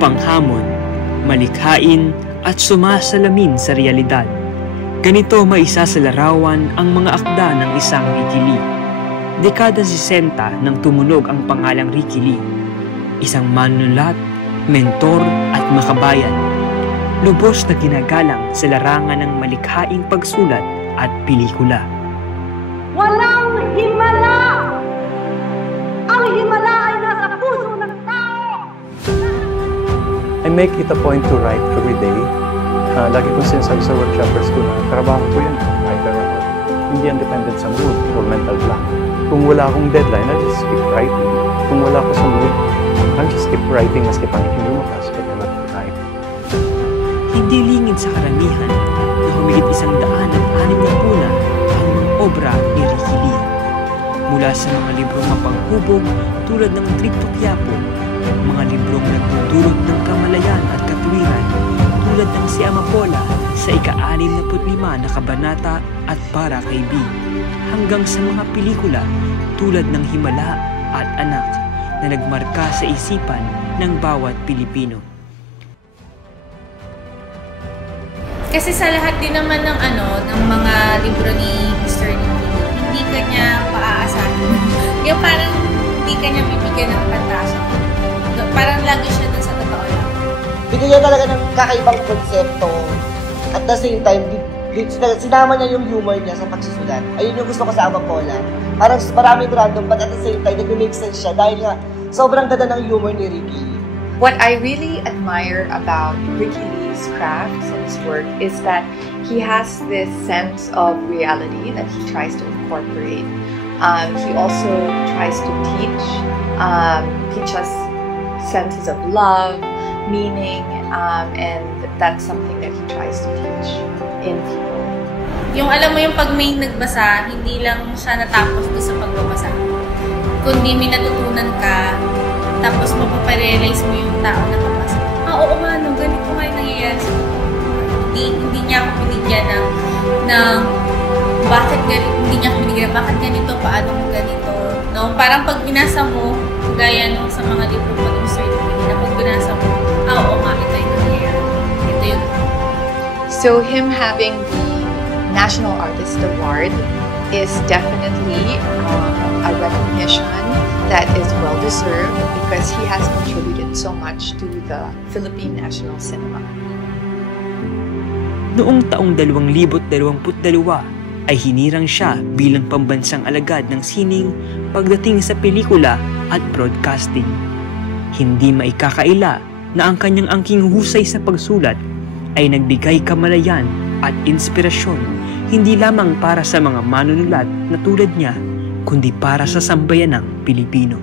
mapanghamon, malikhain at sumasalamin sa realidad. Ganito maisa sa larawan ang mga akda ng isang Ricky Lee. Dekada 60 nang tumunog ang pangalang Ricky Lee, isang manunulat, mentor at makabayan. Lubos na ginagalang sa larangan ng malikhaing pagsulat at pelikula. Walang himala! Ang himala ay nasa puso ng tao! I make it a point to write every day. Lagi kong sinasabi sa workshoppers ko na trabaho ko yun, writer ako. Hindi yan dependent sa mood or mental block. Kung wala akong deadline, I'll just keep writing. Kung wala ako sa mood, I'll just keep writing maski pangit yung lumabas, but I love to write. Hindi lingid sa karamihan na humigit 160 na ang mga obra ni Ricky Lee. Mula sa mga librong mapanghubog tulad ng Triptych-Yapo, mga librong nagdudulot ng kamalayan at katuwiran tulad ng Si Amapola sa ika-65 na kabanata at Para kay B, hanggang sa mga pelikula tulad ng Himala at Anak na nagmarka sa isipan ng bawat Pilipino. Kasi sa lahat din naman ng ng mga libro ni Mr. Ricky Lee, hindi kanya paaasahin. Yung parang hindi kanya bibigyan ng pantasa. Parang lagi siya dun sa totoo lang. Binigyan talaga ng kakaibang konsepto. At the same time, sinama niya yung humor niya sa pagsusulat. Ayun yung gusto ko sa Amapola. Parang maraming random, but at the same time, nag-make sense siya dahil nga sobrang ganda ng humor ni Ricky. What I really admire about Ricky Lee's crafts and his work is that he has this sense of reality that he tries to incorporate. He also tries to teach us senses of love, meaning, and that's something that he tries to teach in people. Yung alam mo yung pag may nagbasa, hindi lang siya natapos doon sa pagbabasa. Kundi may natutunan ka, tapos mapaparealize mo yung tao na kapasa. Oo nga, no, ganito nga yung nangyayari sa hindi niya ako binigyan ng bakit ganito, hindi niya ako binigyan bakit ganito, paano mo ganito. No? Parang pag binasa mo, gaya nung sa mga libro pa ng Sir Ricky, na pag binasa mo, oo nga, ito yung nangyayari. Ito yung... So him having the National Artist Award is definitely a recognition that is well-deserved because he has contributed so much to the Philippine national cinema. Noong taong 2022 ay hinirang siya bilang pambansang alagad ng sining pagdating sa pelikula at broadcasting. Hindi maikakaila na ang kanyang angking husay sa pagsulat ay nagbigay kamalayan at inspirasyon hindi lamang para sa mga manunulat na tulad niya, kundi para sa sambayanang Pilipino.